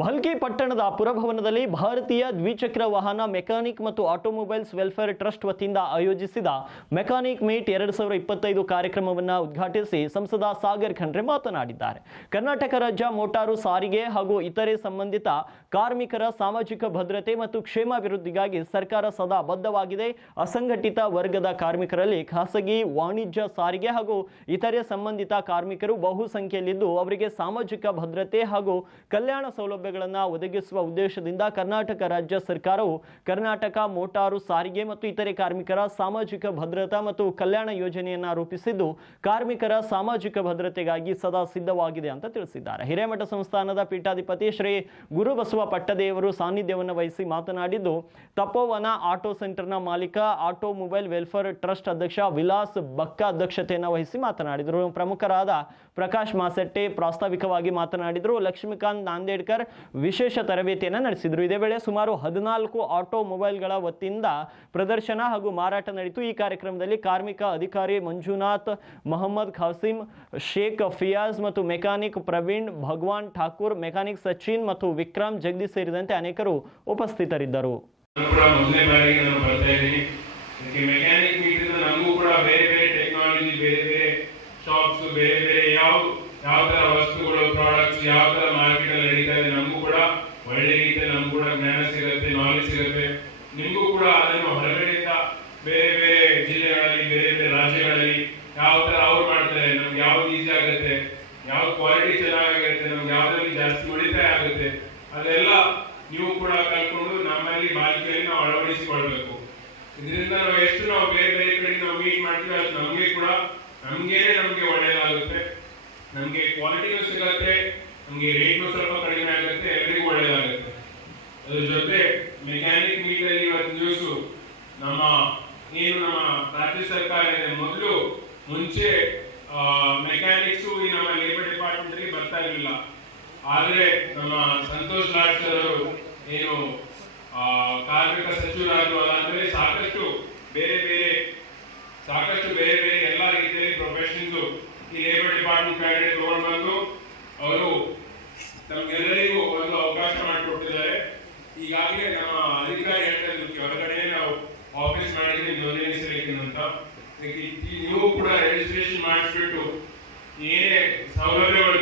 ಭಲ್ಕಿ ಪಟ್ಟಣದ ಪುರಭವನದಲ್ಲಿ ಭಾರತೀಯ ದ್ವಿಚಕ್ರ ವಾಹನ ಮೆಕ್ಯಾನಿಕ್ ಮತ್ತು ಆಟೋಮೊಬೈಲ್ಸ್ ವೆಲ್ಫೇರ್ ಟ್ರಸ್ಟ್ ವತಿಯಿಂದ ಆಯೋಜಿಸಿದ ಮೆಕ್ಯಾನಿಕ್ ಮೀಟ್ ಎರಡು ಸಾವಿರದ ಇಪ್ಪತ್ತೈದು ಕಾರ್ಯಕ್ರಮವನ್ನು ಉದ್ಘಾಟಿಸಿ ಸಂಸದ ಸಾಗರ್ ಖಂಡ್ರೆ ಮಾತನಾಡಿದ್ದಾರೆ. ಕರ್ನಾಟಕ ರಾಜ್ಯ ಮೋಟಾರು ಸಾರಿಗೆ ಹಾಗೂ ಇತರೆ ಸಂಬಂಧಿತ ಕಾರ್ಮಿಕರ ಸಾಮಾಜಿಕ ಭದ್ರತೆ ಮತ್ತು ಕ್ಷೇಮಾಭಿವೃದ್ಧಿಗಾಗಿ ಸರ್ಕಾರ ಸದಾ ಬದ್ಧವಾಗಿದೆ. ಅಸಂಘಟಿತ ವರ್ಗದ ಕಾರ್ಮಿಕರಲ್ಲಿ ಖಾಸಗಿ, ವಾಣಿಜ್ಯ ಸಾರಿಗೆ ಹಾಗೂ ಇತರೆ ಸಂಬಂಧಿತ ಕಾರ್ಮಿಕರು ಬಹುಸಂಖ್ಯೆಯಲ್ಲಿದ್ದು ಅವರಿಗೆ ಸಾಮಾಜಿಕ ಭದ್ರತೆ ಹಾಗೂ ಕಲ್ಯಾಣ ಸೌಲಭ್ಯಗಳನ್ನು ಒದಗಿಸುವ ಉದ್ದೇಶದಿಂದ ಕರ್ನಾಟಕ ರಾಜ್ಯ ಸರ್ಕಾರವು ಕರ್ನಾಟಕ ಮೋಟಾರು ಸಾರಿಗೆ ಮತ್ತು ಇತರೆ ಕಾರ್ಮಿಕರ ಸಾಮಾಜಿಕ ಭದ್ರತಾ ಮತ್ತು ಕಲ್ಯಾಣ ಯೋಜನೆಯನ್ನ ರೂಪಿಸಿದ್ದು, ಕಾರ್ಮಿಕರ ಸಾಮಾಜಿಕ ಭದ್ರತೆಗಾಗಿ ಸದಾ ಸಿದ್ಧವಾಗಿದೆ ಅಂತ ತಿಳಿಸಿದ್ದಾರೆ. ಹಿರೇಮಠ ಸಂಸ್ಥಾನದ ಪೀಠಾಧಿಪತಿ ಶ್ರೀ ಗುರುಬಸವ ಪಟ್ಟದೇವರು ಸಾನ್ನಿಧ್ಯವನ್ನು ವಹಿಸಿ ಮಾತನಾಡಿದ್ದು, ತಪೋವನ ಆಟೋ ಸೆಂಟರ್ನ ಮಾಲೀಕ, ಆಟೋಮೊಬೈಲ್ ವೆಲ್ಫೇರ್ ಟ್ರಸ್ಟ್ ಅಧ್ಯಕ್ಷ ವಿಲಾಸ್ ಬಕ್ಕ ಅಧ್ಯಕ್ಷತೆಯನ್ನು ವಹಿಸಿ ಮಾತನಾಡಿದರು. ಪ್ರಮುಖರಾದ ಪ್ರಕಾಶ್ ಮಾಸೆಟ್ಟೆ ಪ್ರಾಸ್ತಾವಿಕವಾಗಿ ಮಾತನಾಡಿದರು. ಲಕ್ಷ್ಮೀಕಾಂತ್ ನಾಂದೇಡ್ಕರ್ ವಿಶೇಷ ತರಬೇತಿಯನ್ನು ನಡೆಸಿದರು. ಇದೇ ವೇಳೆ ಸುಮಾರು ಹದಿನಾಲ್ಕು ಆಟೋಮೊಬೈಲ್ಗಳ ವತಿಯಿಂದ ಪ್ರದರ್ಶನ ಹಾಗೂ ಮಾರಾಟ ನಡೆಯಿತು ಈ ಕಾರ್ಯಕ್ರಮದಲ್ಲಿ ಕಾರ್ಮಿಕ ಅಧಿಕಾರಿ ಮಂಜುನಾಥ್, ಮೊಹಮ್ಮದ್ ಖಾಸಿಂ, ಶೇಖ್ ಫಿಯಾಜ್ ಮತ್ತು ಮೆಕ್ಯಾನಿಕ್ ಪ್ರವೀಣ್, ಭಗವಾನ್ ಠಾಕೂರ್, ಮೆಕ್ಯಾನಿಕ್ ಸಚಿನ್ ಮತ್ತು ವಿಕ್ರಮ್ ಜಗದೀಶ್ ಸೇರಿದಂತೆ ಅನೇಕರು ಉಪಸ್ಥಿತರಿದ್ದರು. ಬೇರೆ ಜ್ಞಾನ ಸಿಗುತ್ತೆ ನಾಲೆಜ್ ಸಿಗುತ್ತೆ. ನಿಮಗೂ ಕೂಡ ಅದನ್ನು ಹೊರಗಡೆಯಿಂದ ಬೇರೆ ಬೇರೆ ಜಿಲ್ಲೆಗಳಲ್ಲಿ, ಬೇರೆ ಬೇರೆ ರಾಜ್ಯಗಳಲ್ಲಿ ಯಾವ ತರ ಅವ್ರು ಮಾಡ್ತಾರೆ, ನಮ್ಗೆ ಯಾವ್ದು ಈಸಿ ಆಗುತ್ತೆ, ಯಾವ ಕ್ವಾಲಿಟಿ ಚೆನ್ನಾಗಿರುತ್ತೆ ನಮ್ಗೆ ಯಾವ್ದ್ರಲ್ಲಿ ಜಾಸ್ತಿ ಉಳಿತಾಯ ಆಗುತ್ತೆ, ಅದೆಲ್ಲ ನೀವು ಕೂಡ ಕಲ್ಕೊಂಡು ನಮ್ಮಲ್ಲಿ ಬಾಲಿಕೆಯಲ್ಲಿ ನಾವು ಅಳವಡಿಸಿಕೊಳ್ಬೇಕು. ಇದರಿಂದ ನಾವು ಎಷ್ಟು ನಾವು ಬೇರೆ ಬೇರೆ ಕಡೆ ನಾವು ಮೀಟ್ ಮಾಡ್ತೀವಿ ಅದು ನಮಗೆ ಕೂಡ, ನಮ್ಗೇನೆ ನಮ್ಗೆ ಒಳ್ಳೇದಾಗುತ್ತೆ ನಮ್ಗೆ ಕ್ವಾಲಿಟಿನೂ ಸಿಗುತ್ತೆ, ನಮ್ಗೆ ರೇಟ್ನು ಸ್ವಲ್ಪ ಅದ್ರ ಜೊತೆ ಮೆಕ್ಯಾನಿಕ್ ಮೀಟ್ ಅಲ್ಲಿ ಇವತ್ತು ನ್ಯೂಸು ನಮ್ಮ, ಏನು ನಮ್ಮ ರಾಜ್ಯ ಸರ್ಕಾರ ಇದೆ ಮೊದಲು ಮುಂಚೆ ಮೆಕ್ಯಾನಿಕ್ಸ್ ಈ ನಮ್ಮ ಲೇಬರ್ ಡಿಪಾರ್ಟ್ಮೆಂಟ್ ಅಲ್ಲಿ ಬರ್ತಾ ಇರಲಿಲ್ಲ. ಆದರೆ ನಮ್ಮ ಸಂತೋಷ್ ರಾಜ್ ಸರ್ ಅವರು ಏನು ಕಾರ್ಮಿಕ ಸಚಿವರಾದ್ರು ಅಂದ್ರೆ ಸಾಕಷ್ಟು ಬೇರೆ ಬೇರೆ, ಸಾಕಷ್ಟು ಬೇರೆ ಬೇರೆ ಎಲ್ಲ ರೀತಿಯಲ್ಲಿ ಪ್ರೊಫೆಷನ್ಸ್ ಈ ಲೇಬರ್ ಡಿಪಾರ್ಟ್ಮೆಂಟ್ ಕಡೆ ತಗೊಂಡು ಬಂದು ಅವರು ತಮ್ಗೆಲ್ಲರಿಗೂ ಈಗಾಗಲೇ ನಮ್ಮ ಅಧಿಕಾರಿ ಹೇಳ್ತಾ ಇದ್ದಕ್ಕೆ ಹೊರಗಡೆ ನಾವು ಆಫೀಸ್ ಮಾಡಿದ್ರೆ ನೋಂದಣಿಸಬೇಕು ಅಂತ. ನೀವು ಕೂಡ ರಿಜಿಸ್ಟ್ರೇಷನ್ ಮಾಡಿಸ್ಬಿಟ್ಟು ಏನೇ ಸೌಲಭ್ಯಗಳು